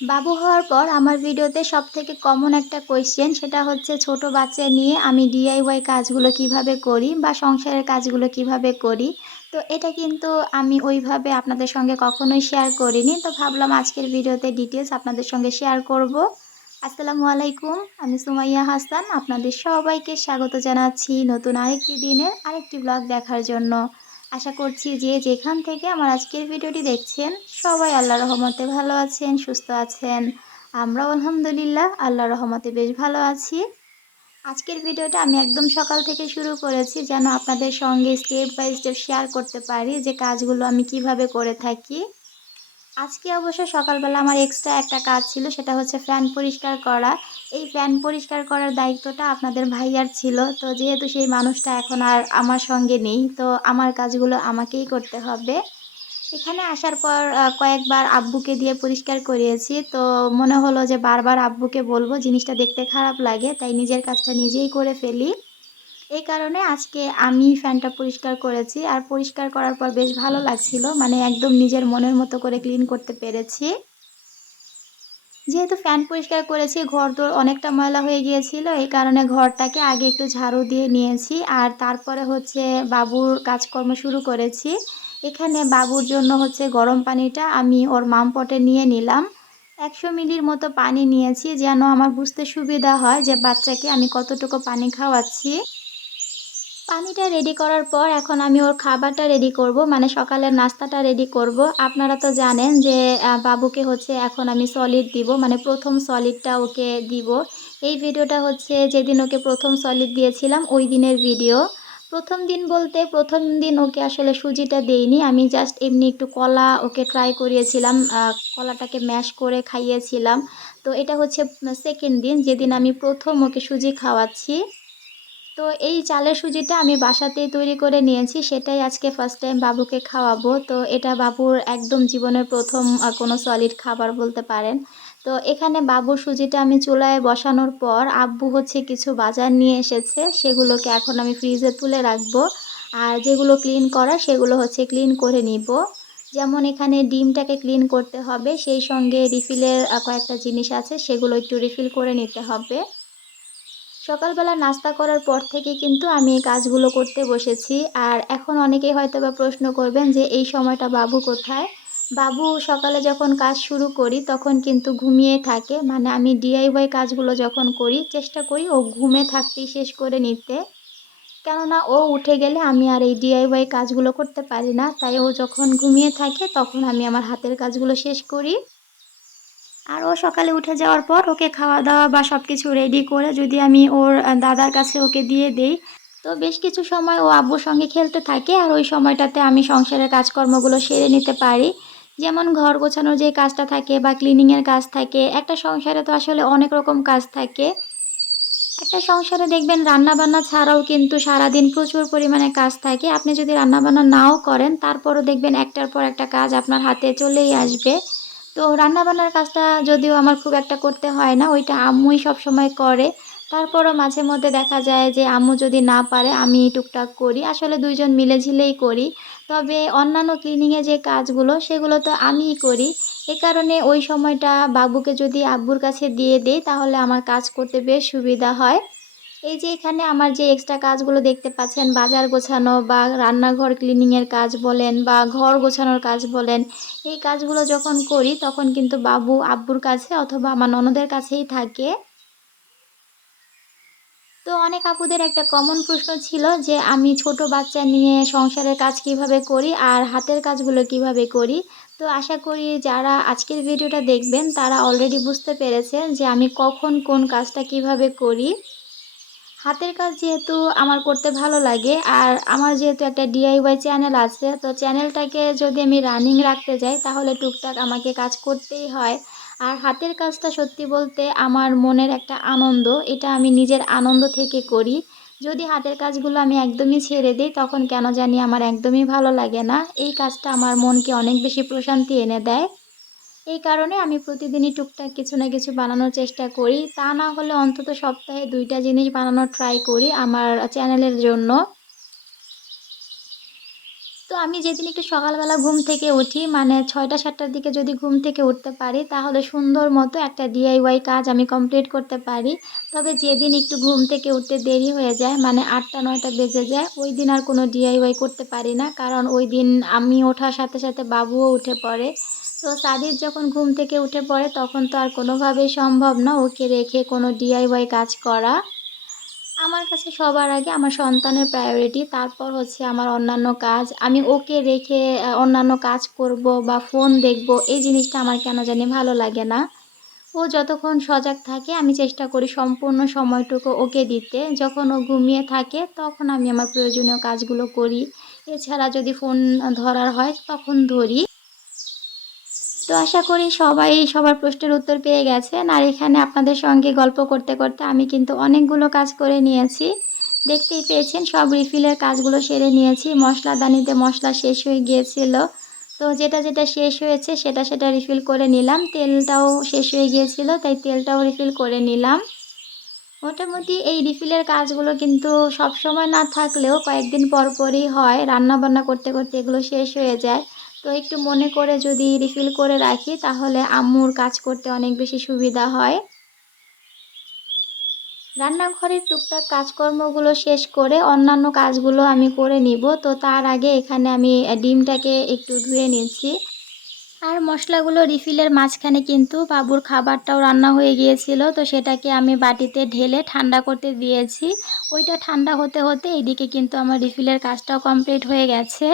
বাবু হওয়ার পর আমার ভিডিওতে সব থেকে কমন একটা কোয়েশ্চেন সেটা হচ্ছে ছোট বাচ্চা নিয়ে আমি ডিআইওয়াই কাজগুলো কীভাবে করি বা সংসারের কাজগুলো কীভাবে করি। তো এটা কিন্তু আমি ওইভাবে আপনাদের সঙ্গে কখনোই শেয়ার করিনি। তো ভাবলাম আজকের ভিডিওতে ডিটেলস আপনাদের সঙ্গে শেয়ার করব। আসসালামু আলাইকুম, আমি সুমাইয়া হাসান। আপনাদের সবাইকে স্বাগত জানাচ্ছি নতুন আরেকটি দিনের আরেকটি ব্লগ দেখার জন্য। আশা করছি যে যেখান থেকে আমার আজকের ভিডিওটি দেখছেন, সবাই আল্লাহ রহমতে ভালো আছেন, সুস্থ আছেন। আমরাও আলহামদুলিল্লাহ আল্লাহ রহমতে বেশ ভালো আছি। আজকের ভিডিওটা আমি একদম সকাল থেকে শুরু করেছি, যেন আপনাদের সঙ্গে স্টেপ বাই স্টেপ শেয়ার করতে পারি যে কাজগুলো আমি কীভাবে করে থাকি। আজকে অবশ্য সকালবেলা আমার এক্সট্রা একটা কাজ ছিল, সেটা হচ্ছে ফ্যান পরিষ্কার করা। এই ফ্যান পরিষ্কার করার দায়িত্বটা আপনাদের ভাইয়ার ছিল। তো যেহেতু সেই মানুষটা এখন আর আমার সঙ্গে নেই, তো আমার কাজগুলো আমাকেই করতে হবে। এখানে আসার পর কয়েকবার আব্বুকে দিয়ে পরিষ্কার করিয়েছি। তো মনে হলো যে বারবার আব্বুকে বলব, জিনিসটা দেখতে খারাপ লাগে, তাই নিজের কাজটা নিজেই করে ফেলি। এই কারণে আজকে আমি ফ্যানটা পরিষ্কার করেছি আর পরিষ্কার করার পর বেশ ভালো লাগছিল। মানে একদম নিজের মনের মতো করে ক্লিন করতে পেরেছি। যেহেতু ফ্যান পরিষ্কার করেছি ঘর দোর অনেকটা ময়লা হয়ে গিয়েছিল, এই কারণে ঘরটাকে আগে একটু ঝাড়ু দিয়ে নিয়েছি। আর তারপরে হচ্ছে বাবুর কাজকর্ম শুরু করেছি। এখানে বাবুর জন্য হচ্ছে গরম পানিটা আমি ওর মামপটে নিয়ে নিলাম। একশো মিলির মতো পানি নিয়েছি যেন আমার বুঝতে সুবিধা হয় যে বাচ্চাকে আমি কতটুকু পানি খাওয়াচ্ছি। পানিটা রেডি করার পর এখন আমি ওর খাবারটা রেডি করব মানে সকালের নাস্তাটা রেডি করব। আপনারা তো জানেন যে বাবুকে হচ্ছে এখন আমি সলিড দিব মানে প্রথম সলিডটা ওকে দিব। এই ভিডিওটা হচ্ছে যেদিন ওকে প্রথম সলিড দিয়েছিলাম, ওই দিনের ভিডিও প্রথম দিন বলতে প্রথম দিন ওকে আসলে সুজিটা দেইনি, আমি জাস্ট এমনি একটু কলা ওকে ট্রাই করিয়েছিলাম কলাটাকে ম্যাশ করে খাইয়েছিলাম। তো এটা হচ্ছে সেকেন্ড দিন, যেদিন আমি প্রথম ওকে সুজি খাওয়াচ্ছি। তো এই চালের সুজিটা আমি বাসাতেই তৈরি করে নিয়েছি, সেটাই আজকে ফার্স্ট টাইম বাবুকে খাওয়াবো। তো এটা বাবুর একদম জীবনের প্রথম কোনো সলিড খাবার বলতে পারেন। তো এখানে বাবুর সুজিটা আমি চুলায় বসানোর পর আব্বু হচ্ছে কিছু বাজার নিয়ে এসেছে, সেগুলোকে এখন আমি ফ্রিজে তুলে রাখব। আর যেগুলো ক্লিন করা, সেগুলো হচ্ছে ক্লিন করে নিব। যেমন এখানে ডিমটাকে ক্লিন করতে হবে, সেই সঙ্গে রিফিলের কয়েকটা জিনিস আছে, সেগুলো একটু রিফিল করে নিতে হবে। সকালবেলা নাস্তা করার পর থেকে কিন্তু আমি এই কাজগুলো করতে বসেছি। আর এখন অনেকেই হয়তো বা প্রশ্ন করবেন যে, এই সময়টা বাবু কোথায়? বাবু সকালে যখন কাজ শুরু করি, তখন কিন্তু ঘুমিয়ে থাকে। মানে আমি ডিআইওয়াই কাজগুলো যখন করি, চেষ্টা করি ও ঘুমে থাকতেই শেষ করে নিতে। কেননা ও উঠে গেলে আমি আর এই ডিআইওয়াই কাজগুলো করতে পারি না। তাই ও যখন ঘুমিয়ে থাকে, তখন আমি আমার হাতের কাজগুলো শেষ করি। আর ও সকালে উঠে যাওয়ার পর ওকে খাওয়া দাওয়া বা সব কিছু রেডি করে যদি আমি ওর দাদার কাছে ওকে দিয়ে দেই। তো বেশ কিছু সময় ও আব্বুর সঙ্গে খেলতে থাকে আর ওই সময়টাতে আমি সংসারের কাজকর্মগুলো সেরে নিতে পারি। যেমন ঘর গোছানোর যে কাজটা থাকে বা ক্লিনিংয়ের কাজ থাকে, একটা সংসারে তো আসলে অনেক রকম কাজ থাকে। একটা সংসারে দেখবেন রান্নাবান্না ছাড়াও কিন্তু সারাদিন প্রচুর পরিমাণে কাজ থাকে। আপনি যদি রান্নাবান্না নাও করেন, তারপরও দেখবেন একটার পর একটা কাজ আপনার হাতে চলেই আসবে। তো রান্নাবান্নার কাজটা যদিও আমার খুব একটা করতে হয় না, ওইটা আম্মুই সব সময় করে। তারপরও মাঝে মধ্যে দেখা যায় যে আম্মু যদি না পারে, আমি টুকটাক করি। আসলে দুইজন মিলে ঝিলেই করি। তবে অন্যান্য ক্লিনিংয়ে যে কাজগুলো, সেগুলো তো আমিই করি। এ কারণে ওই সময়টা বাবুকে যদি আব্বুর কাছে দিয়ে দেই, তাহলে আমার কাজ করতে বেশ সুবিধা হয়। এই যে এখানে আমার যে এক্সট্রা কাজগুলো দেখতে পাচ্ছেন, বাজার গোছানো বা রান্নাঘর ক্লিনিংয়ের কাজ বলেন বা ঘর গোছানোর কাজ বলেন, এই কাজগুলো যখন করি তখন কিন্তু বাবু আব্বুর কাছে অথবা আমার ননদের কাছেই থাকে। তো অনেক আপুদের একটা কমন প্রশ্ন ছিল যে আমি ছোট বাচ্চা নিয়ে সংসারের কাজ কীভাবে করি আর হাতের কাজগুলো কীভাবে করি? তো আশা করি যারা আজকের ভিডিওটা দেখবেন তারা অলরেডি বুঝতে পেরেছেন যে আমি কখন কোন কাজটা কীভাবে করি। হাতের কাজ যেহেতু আমার করতে ভালো লাগে, আর আমার যেহেতু একটা ডিআইওয়াই চ্যানেল আছে, তো চ্যানেলটাকে যদি আমি রানিং রাখতে যাই, তাহলে টুকটাক আমাকে কাজ করতেই হয়। আর হাতের কাজটা সত্যি বলতে আমার মনের একটা আনন্দ, এটা আমি নিজের আনন্দ থেকে করি। যদি হাতের কাজগুলো আমি একদমই ছেড়ে দিই, তখন কেন জানি আমার একদমই ভালো লাগে না। এই কাজটা আমার মনকে অনেক বেশি প্রশান্তি এনে দেয়। এই কারণে আমি প্রতিদিনই টুকটাক কিছু না কিছু বানানোর চেষ্টা করি। তা না হলে অন্তত সপ্তাহে দুইটা জিনিস বানানোর ট্রাই করি আমার চ্যানেলের জন্য। তো আমি যেদিন একটু সকালবেলা ঘুম থেকে উঠি মানে ছয়টা, সাতটার দিকে যদি ঘুম থেকে উঠতে পারি, তাহলে সুন্দর মতো একটা ডিআইওয়াই কাজ আমি কমপ্লিট করতে পারি। তবে যেদিন একটু ঘুম থেকে উঠতে দেরি হয়ে যায় মানে আটটা, নয়টা বেজে যায়, ওই দিন আর কোনো ডিআইওয়াই করতে পারি না। কারণ ওই দিন আমি ওঠার সাথে সাথে বাবুও উঠে পড়ে। তো সাদির যখন ঘুম থেকে উঠে পড়ে, তখন তো আর কোনোভাবেই সম্ভব না ওকে রেখে কোনো ডিআইওয়াই কাজ করা। আমার কাছে সবার আগে আমার সন্তানের প্রায়োরিটি তারপর হচ্ছে আমার অন্যান্য কাজ। আমি ওকে রেখে অন্যান্য কাজ করব বা ফোন দেখব, এই জিনিসটা আমার কেন জানি ভালো লাগে না। ও যতক্ষণ সজাগ থাকে, আমি চেষ্টা করি সম্পূর্ণ সময়টুকু ওকে দিতে। যখন ও ঘুমিয়ে থাকে, তখন আমি আমার প্রয়োজনীয় কাজগুলো করি। এছাড়া যদি ফোন ধরার হয়, তখন ধরি। তো আশা করি সবাই সবার প্রশ্নের উত্তর পেয়ে গেছেন। আর এখানে আপনাদের সঙ্গে গল্প করতে করতে আমি কিন্তু অনেকগুলো কাজ করে নিয়েছি। দেখতেই পেয়েছেন, সব রিফিলের কাজগুলো সেরে নিয়েছি। মশলাদানিতে মশলা শেষ হয়ে গিয়েছিল। তো যেটা যেটা শেষ হয়েছে সেটা সেটা রিফিল করে নিলাম। তেলটাও শেষ হয়ে গিয়েছিল, তাই তেলটাও রিফিল করে নিলাম। মোটামুটি এই রিফিলের কাজগুলো কিন্তু সব সময় না থাকলেও কয়েকদিন পর পরই হয়। রান্না বান্না করতে করতে এগুলো শেষ হয়ে যায়। তো একটু মনে করে যদি রিফিল করে রাখি, তাহলে আম্মুর কাজ করতে অনেক বেশি সুবিধা হয়। রান্নাঘরের টুকটাক কাজকর্মগুলো শেষ করে অন্যান্য কাজগুলো আমি করে নিব। তো তার আগে এখানে আমি ডিমটাকে একটু ধুয়ে নিচ্ছি। আর মশলাগুলো রিফিলের মাঝখানে কিন্তু বাবুর খাবারটাও রান্না হয়ে গিয়েছিল, তো সেটাকে আমি বাটিতে ঢেলে ঠান্ডা করতে দিয়েছি। ওইটা ঠান্ডা হতে হতে এদিকে কিন্তু আমার রিফিলের কাজটাও কমপ্লিট হয়ে গেছে।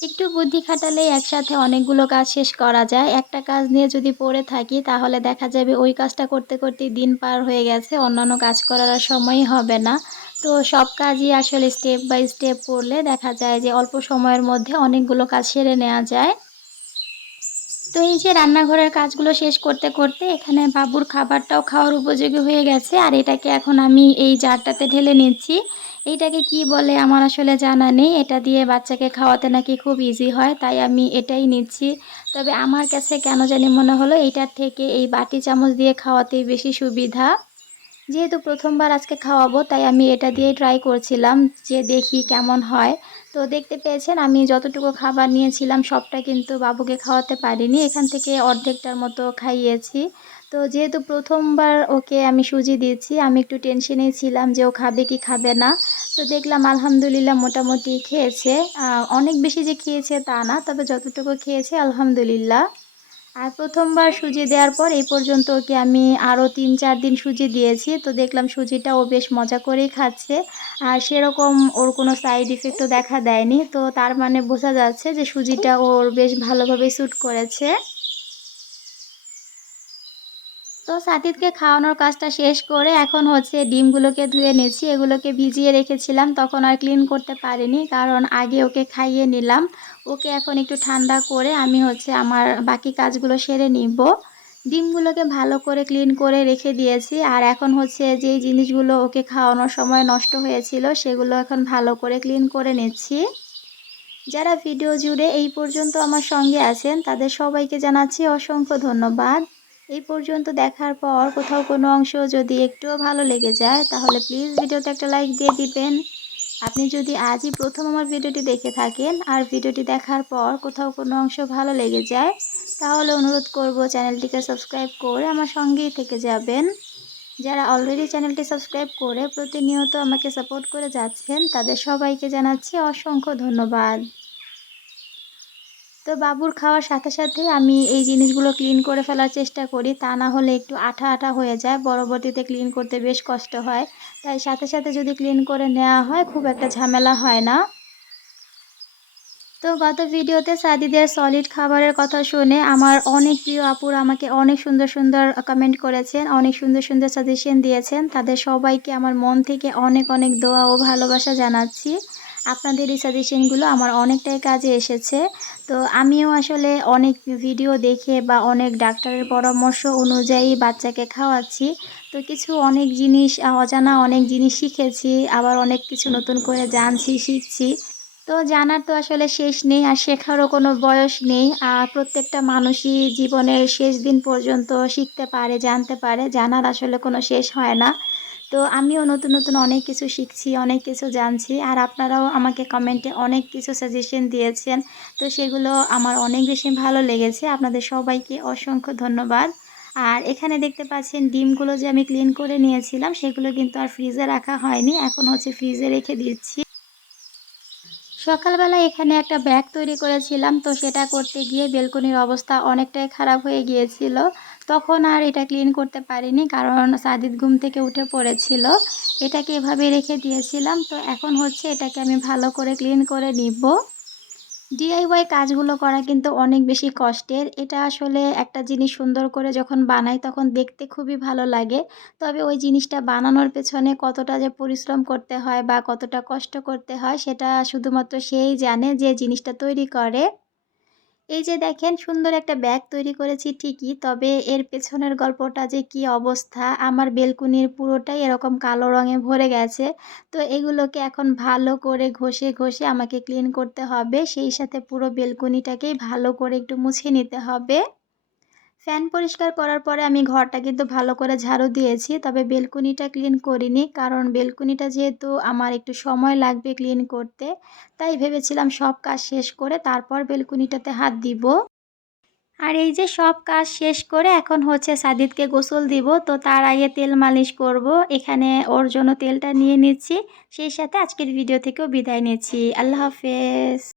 একটু বুদ্ধি খাটালে একসাথে অনেকগুলো কাজ শেষ করা যায়। একটা কাজ নিয়ে যদি পড়ে থাকি, তাহলে দেখা যাবে ওই কাজটা করতে করতে দিন পার হয়ে গেছে, অন্যান্য কাজ করার আর সময়ই হবে না। তো সব কাজই আসলে স্টেপ বাই স্টেপ করলে দেখা যায় যে অল্প সময়ের মধ্যে অনেকগুলো কাজ সেরে নেওয়া যায়। তো এই যে রান্নাঘরের কাজগুলো শেষ করতে করতে এখানে বাবুর খাবারটাও খাওয়ার উপযোগী হয়ে গেছে, আর এটাকে এখন আমি এই জারটাতে ঢেলে নিচ্ছি। এইটাকে কি বলে আমার আসলে জানা নেই। এটা দিয়ে বাচ্চাকে খাওয়াতে নাকি খুব ইজি হয়, তাই আমি এটাই নিচ্ছি। তবে আমার কাছে কেন জানি মনে হলো এইটার থেকে এই বাটি চামচ দিয়ে খাওয়াতেই বেশি সুবিধা। যেহেতু প্রথমবার আজকে খাওয়াবো, তাই আমি এটা দিয়ে ট্রাই করছিলাম যে দেখি কেমন হয়। তো দেখতে পেয়েছেন, আমি যতটুকু খাবার নিয়েছিলাম সবটা কিন্তু বাবুকে খাওয়াতে পারিনি। এখান থেকে অর্ধেকটার মতো খাইয়েছি। তো যেহেতু প্রথমবার ওকে আমি সুজি দিয়েছি, আমি একটু টেনশনেই ছিলাম যে ও খাবে কি খাবে না। তো দেখলাম আলহামদুলিল্লাহ মোটামুটি খেয়েছে। অনেক বেশি যে খেয়েছে তা না, তবে যতটুকু খেয়েছে আলহামদুলিল্লাহ। আর প্রথমবার সুজি দেওয়ার পর এই পর্যন্ত ওকে আমি আরও তিন চার দিন সুজি দিয়েছি। তো দেখলাম সুজিটা ও বেশ মজা করেই খাচ্ছে। আর সেরকম ওর কোনো সাইড ইফেক্টও দেখা দেয়নি। তো তার মানে বোঝা যাচ্ছে যে সুজিটা ওর বেশ ভালোভাবেই স্যুট করেছে। তো সাতিদকে খাওয়ানোর কাজটা শেষ করে এখন হচ্ছে ডিমগুলোকে ধুয়ে নিচ্ছি এগুলোকে ভিজিয়ে রেখেছিলাম, তখন আর ক্লিন করতে পারিনি, কারণ আগে ওকে খাইয়ে নিলাম। ওকে এখন একটু ঠান্ডা করে আমি হচ্ছে আমার বাকি কাজগুলো সেরে নিব। ডিমগুলোকে ভালো করে ক্লিন করে রেখে দিয়েছি, আর এখন হচ্ছে যেই জিনিসগুলো ওকে খাওয়ানোর সময় নষ্ট হয়েছিল, সেগুলো এখন ভালো করে ক্লিন করে নিচ্ছি। যারা ভিডিও জুড়ে এই পর্যন্ত আমার সঙ্গে আছেন, তাদের সবাইকে জানাচ্ছি অসংখ্য ধন্যবাদ। এই পর্যন্ত দেখার পর কোথাও কোনো অংশ যদি একটুও ভালো লেগে যায়, তাহলে প্লিজ ভিডিওতে একটা লাইক দিয়ে দিবেন। আপনি যদি আজই প্রথম আমার ভিডিওটি দেখে থাকেন আর ভিডিওটি দেখার পর কোথাও কোনো অংশ ভালো লেগে যায়, তাহলে অনুরোধ করব চ্যানেলটিকে সাবস্ক্রাইব করে আমার সঙ্গেই থেকে যাবেন। যারা অলরেডি চ্যানেলটি সাবস্ক্রাইব করে প্রতিনিয়ত আমাকে সাপোর্ট করে যাচ্ছেন, তাদের সবাইকে জানাচ্ছি অসংখ্য ধন্যবাদ। তো বাবুর খাওয়ার সাথে সাথে আমি এই জিনিসগুলো ক্লিন করে ফেলার চেষ্টা করি। তা না হলে একটু আঠা আঠা হয়ে যায়। পরবর্তীতে ক্লিন করতে বেশ কষ্ট হয়। তাই সাথে সাথে যদি ক্লিন করে নেওয়া হয়, খুব একটা ঝামেলা হয় না। তো গত ভিডিওতে সাদিদের সলিড খাবারের কথা শুনে আমার অনেক প্রিয় আপুর আমাকে অনেক সুন্দর সুন্দর কমেন্ট করেছেন, অনেক সুন্দর সুন্দর সাজেশন দিয়েছেন। তাদের সবাইকে আমার মন থেকে অনেক অনেক দোয়া ও ভালোবাসা জানাচ্ছি। আপনাদের এই সাজেশনগুলো আমার অনেকটাই কাজে এসেছে। তো আমিও আসলে অনেক ভিডিও দেখে বা অনেক ডাক্তারের পরামর্শ অনুযায়ী বাচ্চাকে খাওয়াচ্ছি। তো কিছু অনেক জিনিস অজানা অনেক জিনিস শিখেছি, আবার অনেক কিছু নতুন করে জানছি, শিখছি। তো জানার তো আসলে শেষ নেই, আর শেখারও কোনো বয়স নেই। আর প্রত্যেকটা মানুষই জীবনের শেষ দিন পর্যন্ত শিখতে পারে, জানতে পারে, জানার আসলে কোনো শেষ হয় না। তো আমিও নতুন নতুন অনেক কিছু শিখছি, অনেক কিছু জানছি, আর আপনারাও আমাকে কমেন্টে অনেক কিছু সাজেশন দিয়েছেন। তো সেগুলো আমার অনেক বেশি ভালো লেগেছে। আপনাদের সবাইকে অসংখ্য ধন্যবাদ। আর এখানে দেখতে পাচ্ছেন ডিমগুলো যে আমি ক্লিন করে নিয়েছিলাম, সেগুলো কিন্তু আর ফ্রিজে রাখা হয়নি। এখন হচ্ছে ফ্রিজে রেখে দিচ্ছি। সকালবেলা এখানে একটা ব্যাগ তৈরি করেছিলাম, তো সেটা করতে গিয়ে বেলকনির অবস্থা অনেকটাই খারাপ হয়ে গিয়েছিল। তখন আর এটা ক্লিন করতে পারিনি কারণ সাদিদ ঘুম থেকে উঠে পড়েছিল। এটাকে এভাবে রেখে দিয়েছিলাম। তো এখন হচ্ছে এটাকে আমি ভালো করে ক্লিন করে নিব। ডিআইওয়াই কাজগুলো করা কিন্তু অনেক বেশি কষ্টের। এটা আসলে একটা জিনিস সুন্দর করে যখন বানাই তখন দেখতে খুবই ভালো লাগে। তবে ওই জিনিসটা বানানোর পেছনে কতটা যে পরিশ্রম করতে হয় বা কতটা কষ্ট করতে হয় সেটা শুধুমাত্র সেই জানে যে জিনিসটা তৈরি করে। এই যে দেখেন সুন্দর একটা ব্যাগ তৈরি করেছি ঠিকই, তবে এর পেছনের গল্পটা যে কি অবস্থা, আমার বেলকুনির পুরোটাই এরকম কালো রঙে ভরে গেছে। তো এগুলোকে এখন ভালো করে ঘষে ঘষে আমাকে ক্লিন করতে হবে, সেই সাথে পুরো বেলকুনিটাকেই ভালো করে একটু মুছে নিতে হবে। ফ্যান পরিষ্কার করার পরে আমি ঘরটা কিন্তু ভালো করে ঝাড়ু দিয়েছি, তবে বেলকুনিটা ক্লিন করিনি, কারণ বেলকুনিটা যেহেতু আমার একটু সময় লাগবে ক্লিন করতে, তাই ভেবেছিলাম সব কাজ শেষ করে তারপর বেলকুনিটাতে হাত দিব। আর এই যে সব কাজ শেষ করে এখন হচ্ছে সাদিদকে গোসল দিব, তো তার আগে তেল মালিশ করব, এখানে ওর জন্য তেলটা নিয়ে নিচ্ছি, সেই সাথে আজকের ভিডিও থেকেও বিদায় নিচ্ছি, আল্লাহ হাফেজ।